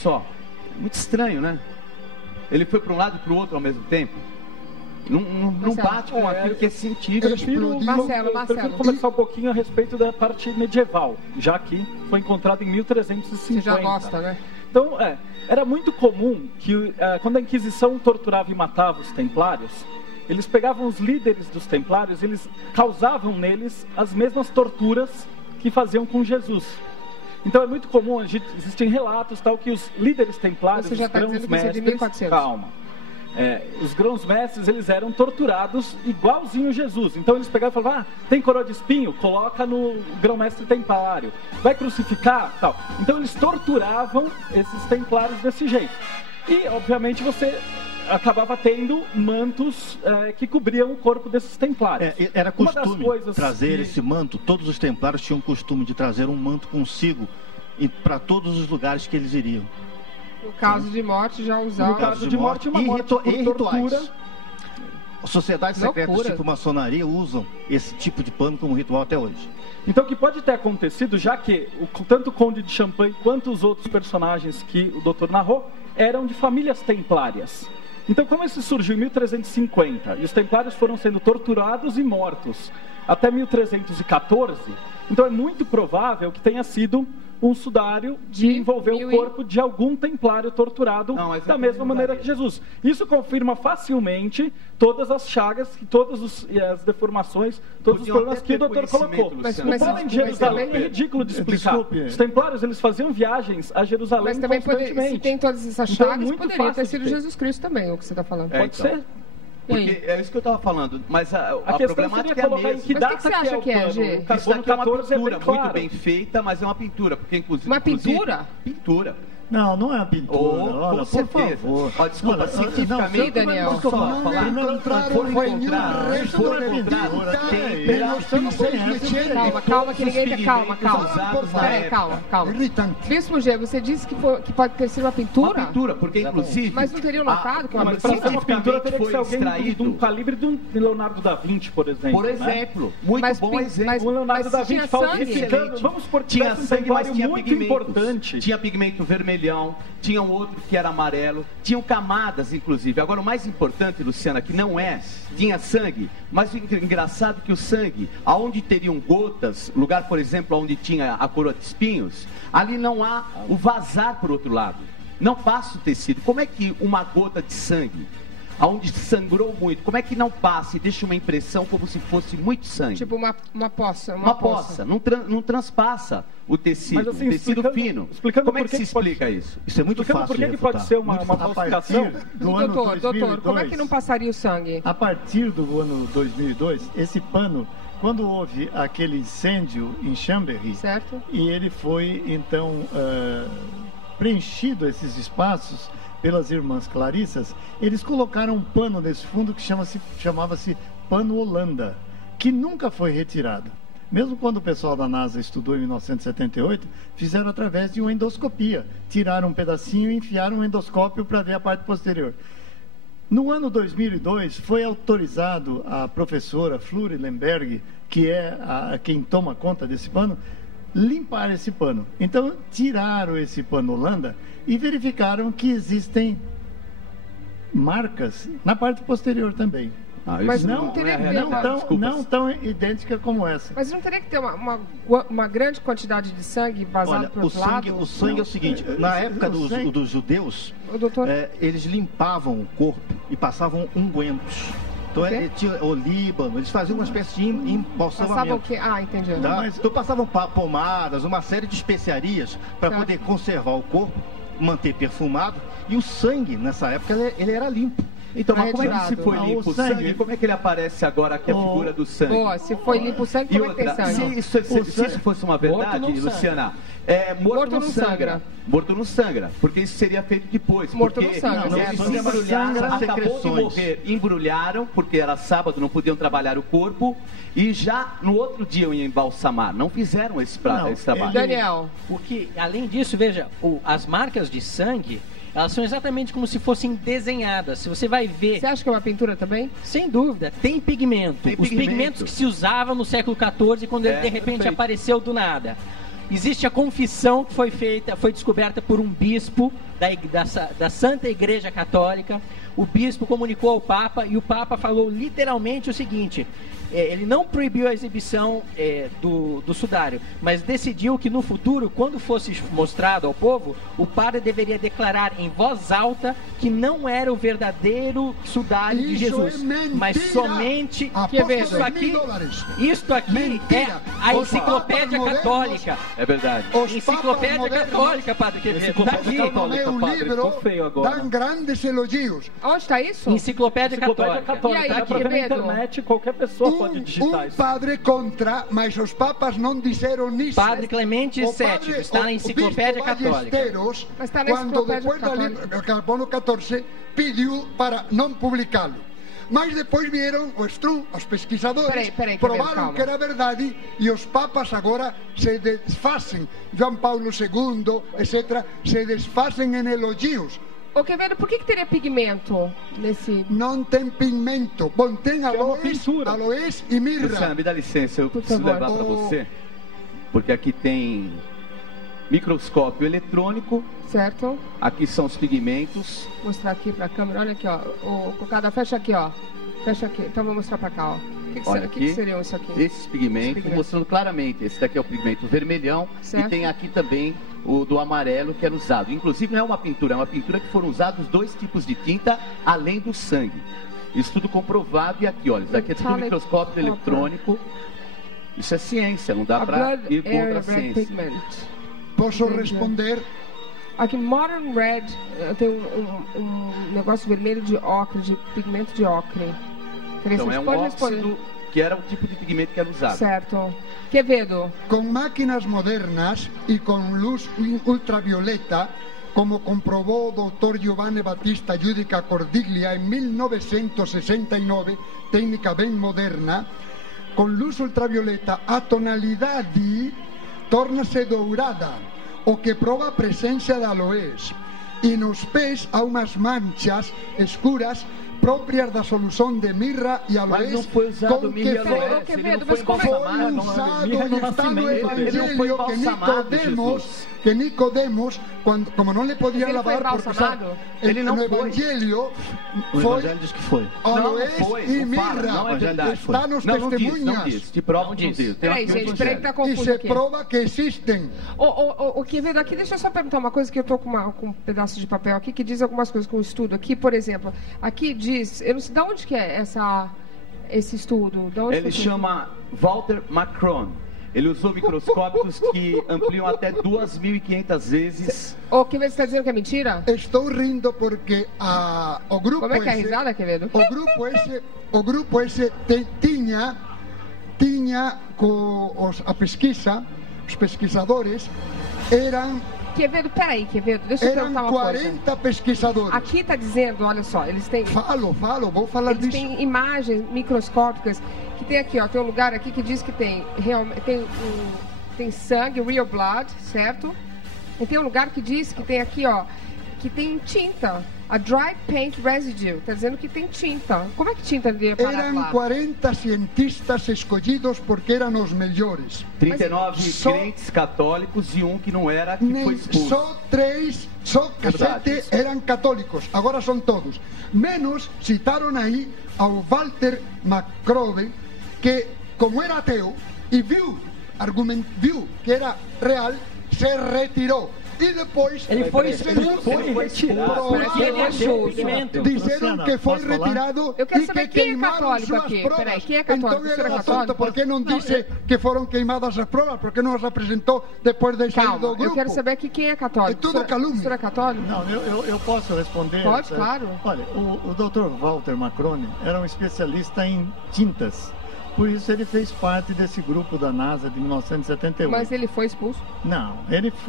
Só, muito estranho, né? Ele foi para um lado e para o outro ao mesmo tempo. Não bate com aquilo que é científico. Eu prefiro conversar um pouquinho a respeito da parte medieval, já que foi encontrado em 1350. Você já gosta, né? Então, era muito comum que, quando a Inquisição torturava e matava os templários, eles pegavam os líderes dos templários, eles causavam neles as mesmas torturas que faziam com Jesus. Então é muito comum, existem relatos tal que os líderes templários, você já os grãos-mestres, calma, os grãos-mestres, eles eram torturados igualzinho Jesus. Então eles pegavam e falavam, tem coroa de espinho? Coloca no grão-mestre templário. Vai crucificar? Tal. Então eles torturavam esses templários desse jeito. E, obviamente, você acabava tendo mantos que cobriam o corpo desses templários. Era costume trazer esse manto. Todos os templários tinham o costume de trazer um manto consigo para todos os lugares que eles iriam. No caso de morte, já usava. No caso de morte, uma morte por tortura. Sociedades secretas tipo maçonaria usam esse tipo de pano como ritual até hoje. Então o que pode ter acontecido, já que tanto o Conde de Champagne quanto os outros personagens que o doutor narrou eram de famílias templárias. Então, como esse surgiu em 1350 e os templários foram sendo torturados e mortos até 1314, então é muito provável que tenha sido um sudário que envolveu o corpo de algum templário torturado da mesma maneira que Jesus. Isso confirma facilmente todas as chagas, todas as deformações, todos os problemas que o doutor colocou. O polo em Jerusalém é ridículo de explicar. Os templários, eles faziam viagens a Jerusalém constantemente. Se tem todas essas chagas, poderia ter sido Jesus Cristo também, o que você está falando. Pode ser. Porque é isso que eu estava falando, mas a problemática é a mesma. Mas o que você acha que é, Gê? Isso daqui é uma pintura muito bem feita, mas é uma pintura. Porque, inclusive, uma pintura? Pintura. Não é uma pintura. Olha, por favor. Desculpa, cientificamente, Daniel. Se for encontrado, calma, que ninguém tem calma. Calma. Bispo G, você disse que pode ter sido uma pintura? Uma pintura, porque inclusive... Mas não teriam notado que uma pintura teria que ser alguém de um calibre de um Leonardo da Vinci, por exemplo. Por exemplo, muito bom exemplo. O Leonardo da Vinci falsificando, vamos por tinha sangue, mas tinha muito importante. Tinha pigmento vermelhão, tinha um outro que era amarelo, tinham camadas, inclusive. Agora, o mais importante, Luciana, que não tinha sangue, mas o engraçado é que o sangue, aonde teriam gotas, lugar, por exemplo, onde tinha a coroa de espinhos, ali não há o vazar por outro lado. Não passa o tecido. Como é que uma gota de sangue, aonde sangrou muito, como é que não passa e deixa uma impressão como se fosse muito sangue? Tipo uma poça. Uma poça. Não transpassa o tecido, mas, assim, o tecido fino. Como é que se explica isso? Isso é muito fácil. Por que pode ser uma falsificação? Doutor, como é que não passaria o sangue? A partir do ano 2002, esse pano, quando houve aquele incêndio em Chambéry, certo? E ele foi, então, preenchido esses espaços pelas irmãs Clarissas, eles colocaram um pano nesse fundo que chamava-se pano Holanda, que nunca foi retirado. Mesmo quando o pessoal da NASA estudou em 1978, fizeram através de uma endoscopia. Tiraram um pedacinho e enfiaram um endoscópio para ver a parte posterior. No ano 2002, foi autorizado a professora Fluri Lemberg, que é quem toma conta desse pano, limpar esse pano. Então, tiraram esse pano Holanda e verificaram que existem marcas na parte posterior também. Mas não teria não tão idêntica como essa. Mas não teria que ter uma grande quantidade de sangue vazado para o lado? O sangue é o seguinte, na época dos judeus, eles limpavam o corpo e passavam ungüentos. Então, tinha o Líbano, eles faziam uma espécie de embalsamamento. Passavam o quê? Entendi. Então passavam pomadas, uma série de especiarias para poder conservar o corpo, manter perfumado, e o sangue, nessa época, ele era limpo. Então, mas como é que se foi limpo o sangue? Como é que ele aparece agora aqui, a figura do sangue? Boa, se foi limpo o sangue, como é que tem sangue? Se isso fosse uma verdade, Luciana, morto não sangra. Morto não sangra, porque isso seria feito depois. Morto não sangra. Eles se embrulharam, acabou de morrer, embrulharam, porque era sábado, não podiam trabalhar o corpo, e já no outro dia iam embalsamar. Não fizeram esse trabalho. Daniel. Porque, além disso, veja, as marcas de sangue, elas são exatamente como se fossem desenhadas. Se você vai ver... Você acha que é uma pintura também? Sem dúvida. Tem pigmento. Os pigmentos que se usavam no século XIV, quando ele de repente apareceu do nada. Existe a confissão que foi descoberta por um bispo da Santa Igreja Católica. O bispo comunicou ao Papa e o Papa falou literalmente o seguinte: ele não proibiu a exibição do sudário, mas decidiu que no futuro, quando fosse mostrado ao povo, o padre deveria declarar em voz alta que não era o verdadeiro sudário de Jesus, mas somente isto aqui é a Enciclopédia Católica. É verdade. Enciclopédia Católica, Padre Quevedo. Tá aqui. Dan grandes elogios. Onde está isso? Enciclopédia Católica. E aí, tá aqui, na internet, qualquer pessoa pode digitar isso. Padre contra, mas os papas não disseram nisso. Padre Clemente VII, está na Enciclopédia Católica. Mas está na quando Enciclopédia depois Católica. da Carbono 14 pediu para não publicá-lo. Mas depois vieram os pesquisadores, provaram que era verdade, e os papas agora se desfazem. João Paulo II, etc., se desfazem em elogios. Ô Quevedo, por que teria pigmento nesse... Não tem pigmento. Bom, tem aloés e mirra. Luciano, me dá licença, eu preciso levar para você, porque aqui tem microscópio eletrônico. Certo. Aqui são os pigmentos. Vou mostrar aqui para a câmera, olha aqui, ó. O Cocada, fecha aqui, ó. Fecha aqui, então vou mostrar para cá, ó. O que seriam isso aqui? Esses pigmentos, mostrando claramente. Esse daqui é o pigmento vermelhão. Certo. E tem aqui também o do amarelo que era usado. Inclusive não é uma pintura, é uma pintura que foram usados 2 tipos de tinta além do sangue. Isso tudo comprovado. E aqui, olha, isso daqui é tudo microscópio eletrônico. Isso é ciência, não dá para ir contra a ciência. Posso responder? Aqui, Modern Red, tem um negócio vermelho de ocre, de pigmento de ocre. Então é um óxido que era o tipo de pigmento que era usado. Certo. Quevedo. Com máquinas modernas e com luz ultravioleta, como comprovou o Dr. Giovanni Battista Giudica Cordiglia em 1969, técnica bem moderna, com luz ultravioleta a tonalidade torna-se dourada, o que prova a presença de aloés. E nos pés há umas manchas escuras próprias da solução de mirra e aloés. Mas não foi usado mirra e aloés. Foi usado e está no Evangelho que Nicodemos, como não lhe podia lavar, porque no Evangelho foi diz que foi. aloés e mirra. Não é verdade. Está nos testemunhas. Peraí, gente, peraí que tá confuso aqui. E se prova que existem. O Quevedo, aqui deixa eu só perguntar uma coisa, que eu estou com um pedaço de papel aqui que diz algumas coisas com o estudo. Aqui, por exemplo, aqui diz, eu não sei de onde que é esse estudo. Ele chama Walter Macron. Ele usou microscópios que ampliam até 2.500 vezes. O Quevedo está dizendo que é mentira? Estou rindo porque o grupo Como é que é a risada, Quevedo? O grupo esse tinha com a pesquisa, os pesquisadores eram... Quevedo, peraí, Quevedo, deixa eu perguntar uma coisa. Eram 40 pesquisadores. Aqui está dizendo, olha só, eles têm... Vou falar disso. Eles têm imagens microscópicas, que tem aqui, ó, tem um lugar aqui que diz que tem sangue, real blood, certo? E tem um lugar que diz que tem aqui, ó, que tem tinta, a dry paint residue, está dizendo que tem tinta. Como é que tinta devia parar? Eram 40 cientistas escolhidos porque eram os melhores. 39 crentes católicos e um que não era, que foi expulso. Só 7 eram católicos, agora são todos. Menos citaram aí ao Walter Macron, que como era ateu e viu que era real, se retirou. E depois ele foi retirado. Disseram que foi retirado. Eu quero saber quem é católico aqui. Peraí, quem é católico? Então ele assunto, por que não disse que foram queimadas as provas? Por que não as apresentou depois de sair do grupo? Eu quero saber aqui quem é católico. É tudo calúnia. O senhor é católico? Não, eu posso responder. Pode, claro. Olha, o Dr. Walter Macron era um especialista em tintas. Por isso ele fez parte desse grupo da NASA de 1978. Mas ele foi expulso? Não, ele foi...